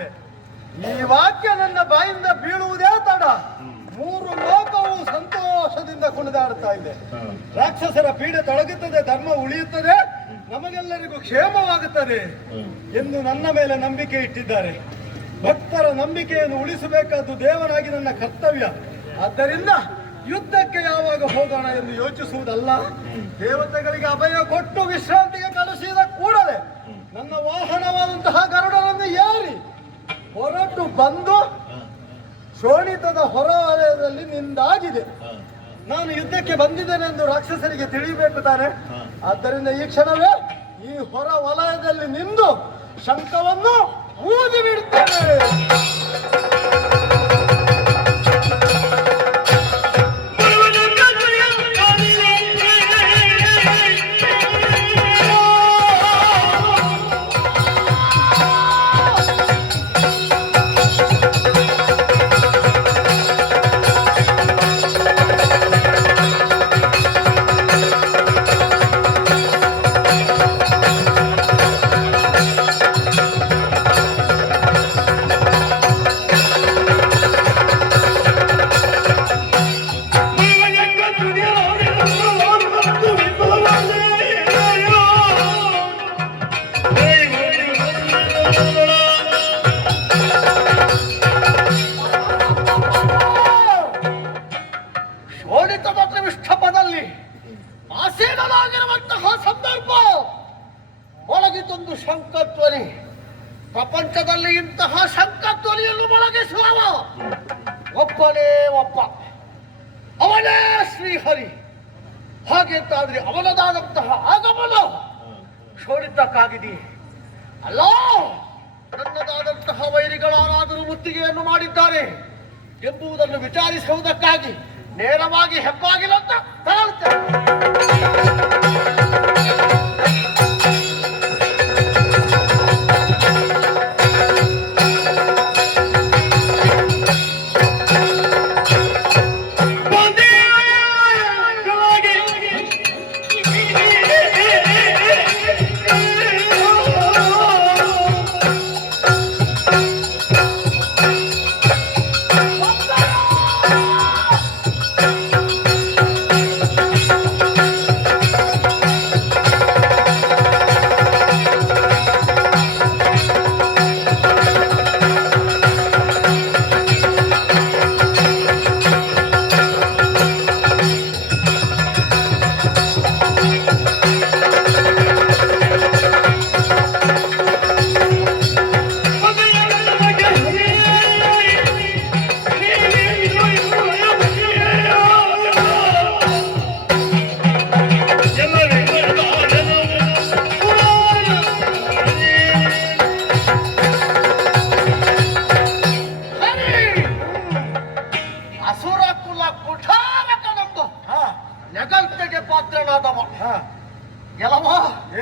ಇದೆ. ಈ ವಾಕ್ಯ ನನ್ನ ಬಾಯಿಂದ ಬೀಳುವುದೇ ತಡ. 3 ಲೋಕವು ಸಂತೋಷದಿಂದ ಕುಣಿದಾಡ್ತಾ ಇದೆ. ರಾಕ್ಷಸರ ಪೀಡೆ ತೊಳಗುತ್ತದೆ, ಧರ್ಮ ಉಳಿಯುತ್ತದೆ, ನಮಗೆಲ್ಲರಿಗೂ ಕ್ಷೇಮವಾಗುತ್ತದೆ ಎಂದು ನನ್ನ ಮೇಲೆ ನಂಬಿಕೆ ಇಟ್ಟಿದ್ದಾರೆ. ಭಕ್ತರ ನಂಬಿಕೆಯನ್ನು ಉಳಿಸಬೇಕಾದ್ದು ದೇವನಾಗಿ ನನ್ನ ಕರ್ತವ್ಯ. ಆದ್ದರಿಂದ ಯುದ್ಧಕ್ಕೆ ಯಾವಾಗ ಹೋಗೋಣ ಎಂದು ಯೋಚಿಸುವುದಲ್ಲ, ದೇವತೆಗಳಿಗೆ ಅಭಯ ಕೊಟ್ಟು ವಿಶ್ರಾಂತಿಗೆ ಕಳಿಸಿದ ಕೂಡಲೇ ನನ್ನ ವಾಹನವಾದಂತಹ ಗರುಡನನ್ನು ಏರಿ ಹೊರಟು ಬಂದು ಶೋಣಿತದ ಹೊರವಲಯದಲ್ಲಿ ನಿಂದಾಗಿದೆ. ನಾನು ಯುದ್ಧಕ್ಕೆ ಬಂದಿದ್ದೇನೆ ಎಂದು ರಾಕ್ಷಸರಿಗೆ ತಿಳಿಯಬೇಕು ತಾನೆ. ಆದ್ದರಿಂದ ಈ ಕ್ಷಣವೇ ಈ ಹೊರ ವಲಯದಲ್ಲಿ ನಿಂದು ಶಂಖವನ್ನು ಊದಿ ಬಿಡುತ್ತೇನೆ. ಒಳಗಿತೊಂದು ಶಂಕಧ್ವನಿ, ಪ್ರಪಂಚದಲ್ಲಿ ಇಂತಹ ಶಂಕಧ್ವನಿಯನ್ನು ಮೊಳಗಿಸುವವ ಒಬ್ಬನೇ ಒಬ್ಬ, ಅವನೇ ಶ್ರೀಹರಿ. ಹಾಗೆಂತಾದ್ರೆ ಅವನದಾದಂತಹ ಆಗಮನ ಶೋಣಿತಕ್ಕಾಗಿದೆಯೇ? ಅಲ್ಲ, ನನ್ನದಾದಂತಹ ವೈರಿಗಳಾರಾದರೂ ಮುತ್ತಿಗೆಯನ್ನು ಮಾಡಿದ್ದಾರೆ ಎಂಬುದನ್ನು ವಿಚಾರಿಸುವುದಕ್ಕಾಗಿ ನೇರವಾಗಿ ಹೆಬ್ಬಾಗಿಲಂತ ತಾಳುತ್ತೇನೆ.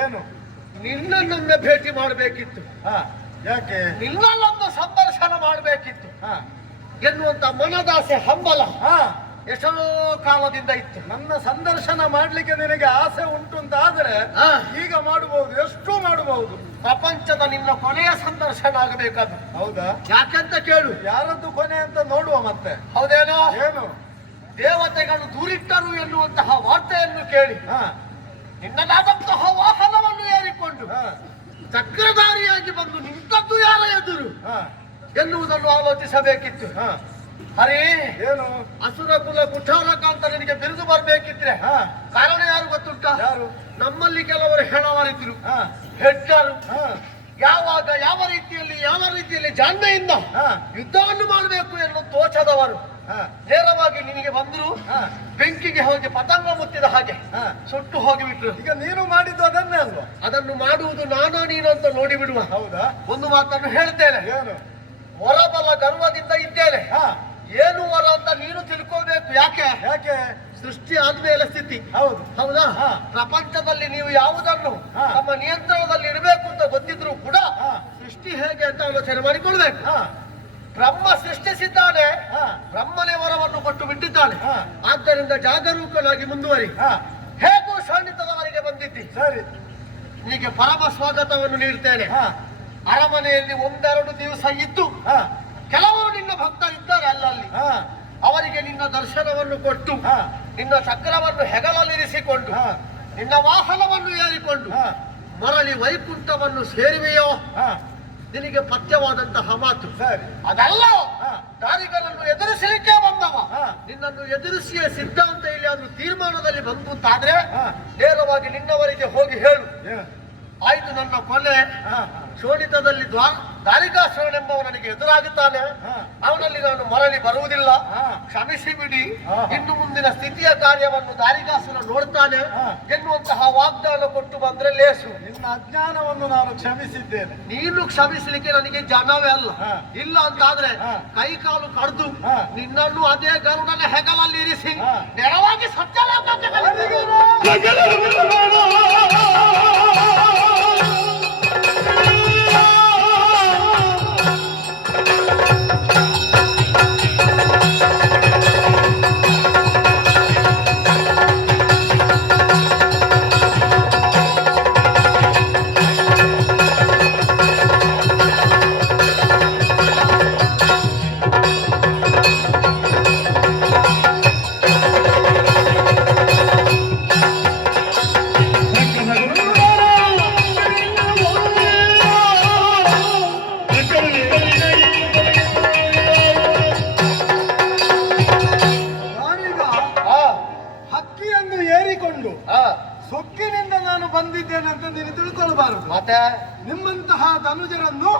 ಏನು ನಿನ್ನನ್ನೊಮ್ಮೆ ಭೇಟಿ ಮಾಡಬೇಕಿತ್ತು, ಯಾಕೆ ನಿನ್ನಲ್ಲೊಂದು ಸಂದರ್ಶನ ಮಾಡಬೇಕಿತ್ತು ಎನ್ನುವಂತ ಮನದಾಸೆ ಹಂಬಲ ಎಷ್ಟೋ ಕಾಲದಿಂದ ಇತ್ತು. ನನ್ನ ಸಂದರ್ಶನ ಮಾಡ್ಲಿಕ್ಕೆ ನಿನಗೆ ಆಸೆ ಉಂಟು ಅಂತ ಆದ್ರೆ ಈಗ ಮಾಡಬಹುದು, ಎಷ್ಟು ಮಾಡಬಹುದು. ಪ್ರಪಂಚದ ನಿನ್ನ ಕೊನೆಯ ಸಂದರ್ಶನ ಆಗಬೇಕಾದ. ಹೌದಾ? ಯಾಕೆಂತ ಕೇಳು. ಯಾರದ್ದು ಕೊನೆ ಅಂತ ನೋಡುವ ಮತ್ತೆ. ಹೌದೇನೋ? ಏನು ದೇವತೆಗಳು ದೂರಿಟ್ಟರು ಎನ್ನುವಂತಹ ವಾರ್ತೆಯನ್ನು ಕೇಳಿ ನಿನ್ನದಾದಂತಹ ವಾಹನವನ್ನು ಏರಿಕೊಂಡು ಚಕ್ರಧಾರಿಯಾಗಿ ಬಂದು ನಿಂತದ್ದು ಯಾರ ಎದುರು ಎನ್ನುವುದನ್ನು ಆಲೋಚಿಸಬೇಕಿತ್ತು. ಹರೇ, ಏನು ಅಸುರ ಕುಲ ಕುಠಾರಕ ಅಂತ ನಿನಗೆ ಬಿರುದು ಬರ್ಬೇಕಿದ್ರೆ ಕಾರಣ ಯಾರು ಗೊತ್ತುಂಟ? ಯಾರು? ನಮ್ಮಲ್ಲಿ ಕೆಲವರು ಹೆಣವರಿದ್ರು, ಹೆಡ್ಡರು. ಯಾವಾಗ ಯಾವ ರೀತಿಯಲ್ಲಿ ಜಾಣ್ಮೆಯಿಂದ ಯುದ್ಧವನ್ನು ಮಾಡಬೇಕು ಎನ್ನುವ ತೋಚದವರು ನೇರವಾಗಿ ನಿನಗೆ ಬಂದ್ರು, ಬೆಂಕಿಗೆ ಹೋಗಿ ಪತಂಗ ಮುತ್ತಿದ ಹಾಗೆ ಸುಟ್ಟು ಹೋಗಿಬಿಟ್ರು. ಈಗ ನೀನು ಮಾಡಿದ್ದು ಅದನ್ನೇ ಅಲ್ವಾ? ಅದನ್ನು ಮಾಡುವುದು ನಾನೋ ನೀನು ಅಂತ ನೋಡಿಬಿಡುವ. ಹೌದಾ? ಒಂದು ಮಾತನ್ನು ಹೇಳ್ತೇನೆ. ಏನು? ವರಬಲ ಗರ್ವದಿಂದ ಇದ್ದೇನೆ. ಏನು ವರ ಅಂತ ನೀನು ತಿಳ್ಕೊಳ್ಬೇಕು. ಯಾಕೆ? ಸೃಷ್ಟಿ ಆದ್ಮೇಲೆ ಸ್ಥಿತಿ. ಹೌದು. ಹೌದಾ? ಪ್ರಪಂಚದಲ್ಲಿ ನೀವು ಯಾವುದನ್ನು ನಮ್ಮ ನಿಯಂತ್ರಣದಲ್ಲಿ ಇಡಬೇಕು ಅಂತ ಗೊತ್ತಿದ್ರು ಕೂಡ ಸೃಷ್ಟಿ ಹೇಗೆ ಅಂತ ಆಲೋಚನೆ ಮಾಡಿಕೊಳ್ಬೇಕು. ಬ್ರಹ್ಮ ಸೃಷ್ಟಿಸಿದ್ದಾನೆ, ಬ್ರಹ್ಮನೇ ವರವನ್ನು ಕೊಟ್ಟು ಬಿಟ್ಟಿದ್ದಾನೆ. ಆದ್ದರಿಂದ ಜಾಗರೂಕನಾಗಿ ಮುಂದುವರಿ. ಹೇಗೂ ಶೋಣಿತದವರಿಗೆ ಬಂದಿದ್ದಿ, ಸರಿ, ನಿನಗೆ ಪರಮ ಸ್ವಾಗತವನ್ನು ನೀಡುತ್ತೇನೆ. ಅರಮನೆಯಲ್ಲಿ ಒಂದೆರಡು ದಿವಸ ಇದ್ದು ಕೆಲವರು ನಿನ್ನ ಭಕ್ತರಿದ್ದಾರೆ ಅಲ್ಲಲ್ಲಿ, ಅವರಿಗೆ ನಿನ್ನ ದರ್ಶನವನ್ನು ಕೊಟ್ಟು ನಿನ್ನ ಚಕ್ರವನ್ನು ಹೆಗಲಲ್ಲಿರಿಸಿಕೊಂಡು ನಿನ್ನ ವಾಹನವನ್ನು ಏರಿಕೊಂಡು ಮರಳಿ ವೈಕುಂಠವನ್ನು ಸೇರುವೆಯೋ ನಿನಗೆ ಪಥ್ಯವಾದಂತಹ ಮಾತು. ಅದಲ್ಲ, ದಾರಿಗಳನ್ನು ಎದುರಿಸಲಿಕ್ಕೆ ಬಂದವ ನಿನ್ನನ್ನು ಎದುರಿಸಿಯ ಸಿದ್ಧಾಂತ ಇಲ್ಲಿ ಆದ್ರೂ ತೀರ್ಮಾನದಲ್ಲಿ ಬಂತು ಅಂತಾದ್ರೆ ನೇರವಾಗಿ ನಿನ್ನವರಿಗೆ ಹೋಗಿ ಹೇಳು, ಆಯ್ತು ನನ್ನ ಕೊನೆ ಶೋಣಿತದಲ್ಲಿ ದಾರಿಕಾಸುರನೆಂಬವ ನನಗೆ ಎದುರಾಗುತ್ತಾನೆ, ಅವನಲ್ಲಿ ನಾನು ಮರಳಿ ಬರುವುದಿಲ್ಲ, ಕ್ಷಮಿಸಿ ಬಿಡಿ, ಇನ್ನು ಮುಂದಿನ ಸ್ಥಿತಿಯ ಕಾರ್ಯವನ್ನು ದಾರಿಕಾಸುರ ನೋಡ್ತಾನೆ ಎನ್ನುವಂತಹ ವಾಗ್ದಾನ ಕೊಟ್ಟು ಬಂದ್ರೆ ಲೇಸು. ನಿನ್ನ ಅಜ್ಞಾನವನ್ನು ನಾನು ಕ್ಷಮಿಸಿದ್ದೇನೆ, ನೀನು ಕ್ಷಮಿಸಲಿಕ್ಕೆ ನನಗೆ ಜನವೇ ಅಲ್ಲ. ಇಲ್ಲ ಅಂತಾದ್ರೆ ಕೈ ಕಾಲು ಕಡ್ದು ನಿನ್ನನ್ನು ಅದೇ ಗರುಡನ ಹೆಗಲಲ್ಲಿ ಇರಿಸಿ ನೇರವಾಗಿ ಸತ್ಯಲೋಕಕ್ಕೆ ಸೊಕ್ಕಿನಿಂದ ನಾನು ಬಂದಿದ್ದೇನೆ ಅಂತ ನೀನು ತಿಳ್ಕೊಳ್ಬಾರದು. ಮತ್ತೆ ನಿಮ್ಮಂತಹ ಧನುಜರನ್ನು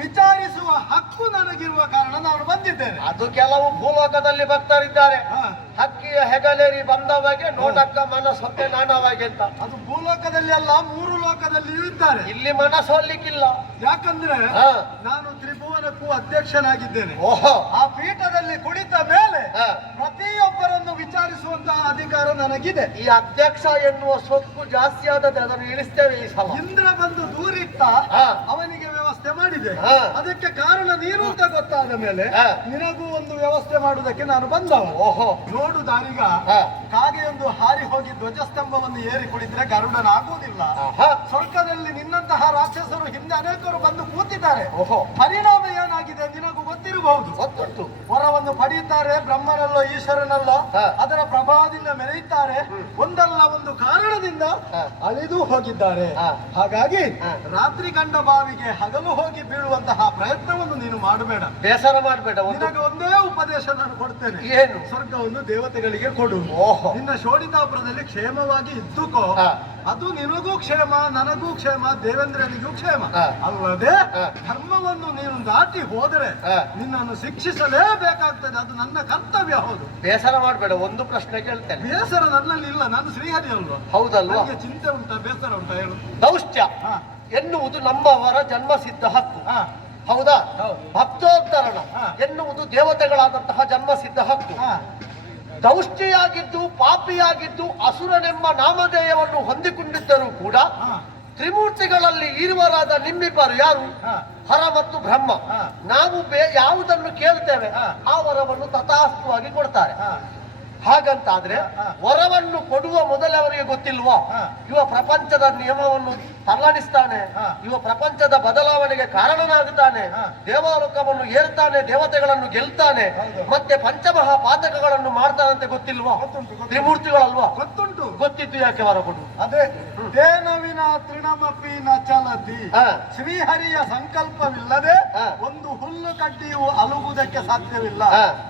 ವಿಚಾರಿಸುವ ಹಕ್ಕು ನನಗಿರುವ ಕಾರಣ ನಾನು ಬಂದಿದ್ದೇನೆ. ಅದು ಕೆಲವು ಭೂಲೋಕದಲ್ಲಿ ಭಕ್ತರಿದ್ದಾರೆ, ಹಕ್ಕಿಯ ಹೆಗಲೇರಿ ಬಂದವಗೆ ನೋಡಕ್ಕ ಮನಸ್ಸೊತ್ತೆ ನಾನವಾಗಿ ಅಂತ. ಅದು ಭೂಲೋಕದಲ್ಲಿ ಅಲ್ಲ, ಮೂರು ಲೋಕದಲ್ಲಿಯೂ ಇದ್ದಾರೆ. ಇಲ್ಲಿ ಮನಸ್ಸೋಲಿಕ್ಕಿಲ್ಲ. ಯಾಕಂದ್ರೆ ನಾನು ತ್ರಿಭುವನಕ್ಕೂ ಅಧ್ಯಕ್ಷನಾಗಿದ್ದೇನೆ. ಓಹೋ, ಆ ಪೀಠದಲ್ಲಿ ಕುಳಿತ ಮೇಲೆ ಪ್ರತಿಯೊಬ್ಬರನ್ನು ವಿಚಾರಿಸುವಂತಹ ಅಧಿಕಾರ ನನಗಿದೆ. ಈ ಅಧ್ಯಕ್ಷ ಎನ್ನುವ ಸೊಕ್ಕು ಜಾಸ್ತಿ ಆದದ್ದು, ಅದನ್ನು ಇಳಿಸ್ತೇವೆ ಈ ಸಲ. ಇಂದ್ರ ಬಂದು ದೂರಿಟ್ಟ, ಅವನಿಗೆ ವ್ಯವಸ್ಥೆ ಮಾಡಿದೆ. ಅದಕ್ಕೆ ಕಾರಣ ನೀನು ಅಂತ ಗೊತ್ತಾದ ಮೇಲೆ ನಿನಗೂ ಒಂದು ವ್ಯವಸ್ಥೆ ಮಾಡುವುದಕ್ಕೆ ನಾನು ಬಂದವ. ಓಹೋ, ನೋಡು ದಾರಿಗ, ಕಾಗೆಯೊಂದು ಹಾರಿ ಹೋಗಿ ಧ್ವಜಸ್ತಂಭವನ್ನು ಏರಿ ಕುಳಿದ್ರೆ ಗರುಡನಾಗುವುದಿಲ್ಲ. ಸ್ವರ್ಗದಲ್ಲಿ ನಿನ್ನಂತಹ ರಾಕ್ಷಸರು ಹಿಂದೆ ಅನೇಕರು ಬಂದು ಕೂತಿದ್ದಾರೆ. ಪರಿಣಾಮ ಏನಾಗಿದೆ ನಿನಗೂ ಗೊತ್ತಿರಬಹುದು. ವರವನ್ನು ಪಡೆಯುತ್ತಾರೆ, ಬ್ರಹ್ಮನಲ್ಲೋ ಈಶ್ವರನಲ್ಲೋ ಅದರ ಪ್ರಭಾವದಿಂದ ಮೆರೆಯುತ್ತಾರೆ, ಒಂದಲ್ಲ ಒಂದು ಕಾರಣದಿಂದ ಅಳಿದು ಹೋಗಿದ್ದಾರೆ. ಹಾಗಾಗಿ ರಾತ್ರಿ ಕಂಡ ಬಾವಿಗೆ ಹಗಲು ಹೋಗಿ ಬೀಳುವಂತಹ ಪ್ರಯತ್ನವನ್ನು ನೀನು ಮಾಡಬೇಡ, ಬೇಸರ ಮಾಡಬೇಡ. ನಿನಗೆ ಒಂದೇ ಉಪದೇಶ ನಾನು ಕೊಡ್ತೇನೆ. ಏನು? ಸ್ವರ್ಗವನ್ನು ದೇವತೆಗಳಿಗೆ ಕೊಡು. ನಿನ್ನ ಶೋಣಿತಾಪುರದಲ್ಲಿ ಕ್ಷೇಮವಾಗಿ ಇದ್ದುಕೋ. ಅದು ನಿನಗೂ ಕ್ಷೇಮ, ನನಗೂ ಕ್ಷೇಮ, ದೇವೇಂದ್ರನಿಗೂ ಕ್ಷೇಮ. ಅಲ್ಲದೆ ಧರ್ಮವನ್ನು ನೀನು ದಾಟಿ ಹೋದರೆ ನಿನ್ನನ್ನು ಶಿಕ್ಷಿಸಲೇಬೇಕಾಗ್ತದೆ. ಅದು ನನ್ನ ಕರ್ತವ್ಯ. ಹೌದು, ಬೇಸರ ಮಾಡಬೇಡ. ಒಂದು ಪ್ರಶ್ನೆ ಕೇಳ್ತೇನೆ. ಬೇಸರ ನನ್ನಲ್ಲಿ ಇಲ್ಲ, ನಾನು ಶ್ರೀಹರಿ ಅಲ್ವಾ? ಹೌದಲ್ವಾ? ಚಿಂತೆ ಉಂಟಾ, ಬೇಸರ ಉಂಟಾ ಹೇಳು? ದೌಷ್ಟ್ಯ ಎನ್ನುವುದು ನಮ್ಮವರ ಜನ್ಮಸಿದ್ಧ ಹಕ್ಕು. ಹೌದಾ? ಭಕ್ತೋತ್ತರಣ ಎನ್ನುವುದು ದೇವತೆಗಳಾದಂತಹ ಜನ್ಮಸಿದ್ಧ ಹಕ್ಕು. ದೌಷ್ಟಿಯಾಗಿದ್ದು ಪಾಪಿಯಾಗಿದ್ದು ಅಸುರನೆಂಬ ನಾಮಧೇಯವನ್ನು ಹೊಂದಿಕೊಂಡಿದ್ದರೂ ಕೂಡ ತ್ರಿಮೂರ್ತಿಗಳಲ್ಲಿ ಇರುವರಾದ ನಿಮ್ಮಿಬ್ಬರು ಯಾರು? ಹರ ಮತ್ತು ಬ್ರಹ್ಮ. ನಾವು ಯಾವುದನ್ನು ಕೇಳ್ತೇವೆ ಆ ವರವನ್ನು ತಥಾಸ್ತುವಾಗಿ ಕೊಡ್ತಾರೆ. ಹಾಗಂತಾದ್ರೆ ವರವನ್ನು ಕೊಡುವ ಮೊದಲೇ ಅವರಿಗೆ ಗೊತ್ತಿಲ್ವಾ ಇವ ಪ್ರಪಂಚದ ನಿಯಮವನ್ನು ತಲ್ಲಣಿಸ್ತಾನೆ, ಇವ ಪ್ರಪಂಚದ ಬದಲಾವಣೆಗೆ ಕಾರಣನಾಗುತ್ತಾನೆ, ದೇವಲೋಕವನ್ನು ಏರ್ತಾನೆ, ದೇವತೆಗಳನ್ನು ಗೆಲ್ತಾನೆ, ಮತ್ತೆ ಪಂಚಮಹಾ ಪಾತಕಗಳನ್ನು ಮಾಡ್ತಾನಂತೆ ಗೊತ್ತಿಲ್ವಾ? ತ್ರಿಮೂರ್ತಿಗಳಲ್ವಾ? ಗೊತ್ತುಂಟು. ಗೊತ್ತಿತ್ತು, ಯಾಕೆ ವರ ಕೊಡು? ಅದೇ ತೇನವಿನ ತೃಣಮಪಿ ನ ಚಲತಿ. ಶ್ರೀಹರಿಯ ಸಂಕಲ್ಪವಿಲ್ಲದೆ ಒಂದು ಹುಲ್ಲು ಕಡ್ಡಿಯು ಅಲುಗುವುದಕ್ಕೆ ಸಾಧ್ಯವಿಲ್ಲ.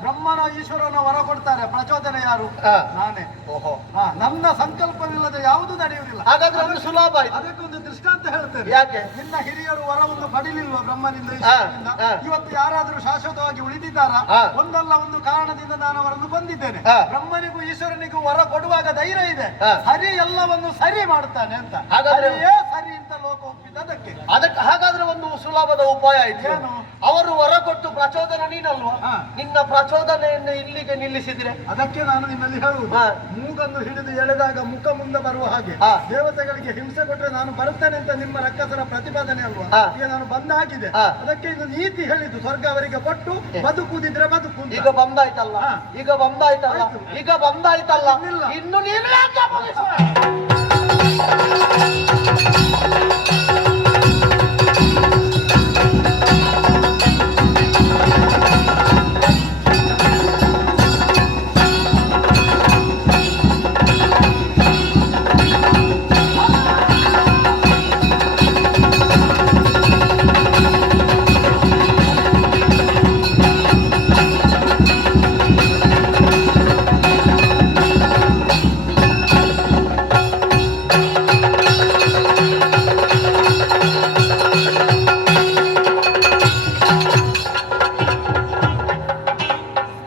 ಬ್ರಹ್ಮನ ಈಶ್ವರನ ವರ ಕೊಡ್ತಾರೆ, ಪ್ರಚೋದನೆ ಯಾರು? ನಾನೇ. ಓಹೋ, ನನ್ನ ಸಂಕಲ್ಪವಿಲ್ಲದೆ ಯಾವುದು ನಡೆಯುವುದಿಲ್ಲ. ಹಾಗಾದ್ರೆ ಒಂದು ಸುಲಭ ಆಯ್ತು. ಅದಕ್ಕೊಂದು ದೃಷ್ಟಾಂತ ಹೇಳ್ತೇನೆ. ಯಾಕೆ? ನಿನ್ನ ಹಿರಿಯರು ವರವನ್ನು ಪಡಿಲಿಲ್ವಾ ಬ್ರಹ್ಮನಿಂದ, ಈಶ್ವರನಿಂದ? ಇವತ್ತು ಯಾರಾದ್ರೂ ಶಾಶ್ವತವಾಗಿ ಉಳಿದಿದ್ದಾರ? ಒಂದಲ್ಲ ಒಂದು ಕಾರಣದಿಂದ ನಾನು ಅವರನ್ನು ಬಂದಿದ್ದೇನೆ. ಬ್ರಹ್ಮನಿಗೂ ಈಶ್ವರನಿಗೂ ವರ ಕೊಡುವಾಗ ಧೈರ್ಯ ಇದೆ, ಹರಿ ಎಲ್ಲವನ್ನು ಸರಿ ಮಾಡ್ತಾನೆ ಅಂತ. ಹಾಗಾದ್ರೆ ಸರಿ ಅಂತ ಲೋಕ ಒಪ್ಪಿದ್ದಕ್ಕೆ ಹಾಗಾದ್ರೆ ಒಂದು ಸುಲಭದ ಉಪಾಯ ಆಯ್ತು. ಅವರು ವರ ಕೊಟ್ಟು ಪ್ರಚೋದನೆ ನೀನಲ್ವಾ? ನಿನ್ನ ಪ್ರಚೋದನೆಯನ್ನು ಇಲ್ಲಿಗೆ ನಿಲ್ಲಿಸಿದ್ರೆ ಅದಕ್ಕೆ ನಾನು ನಿನ್ನಲ್ಲಿ ಹೇಳುವುದು, ಮೂಗನ್ನು ಹಿಡಿದು ಎಳೆದಾಗ ಮುಖ ಮುಂದೆ ಬರುವ ಹಾಗೆ ದೇವತೆಗಳಿಗೆ ಹಿಂಸೆ ಕೊಟ್ಟರೆ ನಾನು ಬರುತ್ತೇನೆ ಅಂತ ನಿಮ್ಮ ರಕ್ಕಸರ ಪ್ರತಿಪಾದನೆ ಅಲ್ವಾ? ಈಗ ನಾನು ಬಂದಾಗಿದೆ. ಅದಕ್ಕೆ ಇದು ನೀತಿ ಹೇಳಿದ್ದು, ಸ್ವರ್ಗ ಅವರಿಗೆ ಕೊಟ್ಟು ಬದುಕುದಿದ್ರೆ ಬದುಕು. ಈಗ ಬಂದಾಯ್ತಲ್ಲ, ಈಗ ಬಂದಾಯ್ತಲ್ಲ, ಈಗ ಬಂದಾಯ್ತಲ್ಲ, ಇನ್ನು ನೀನು ಯಾಕೆ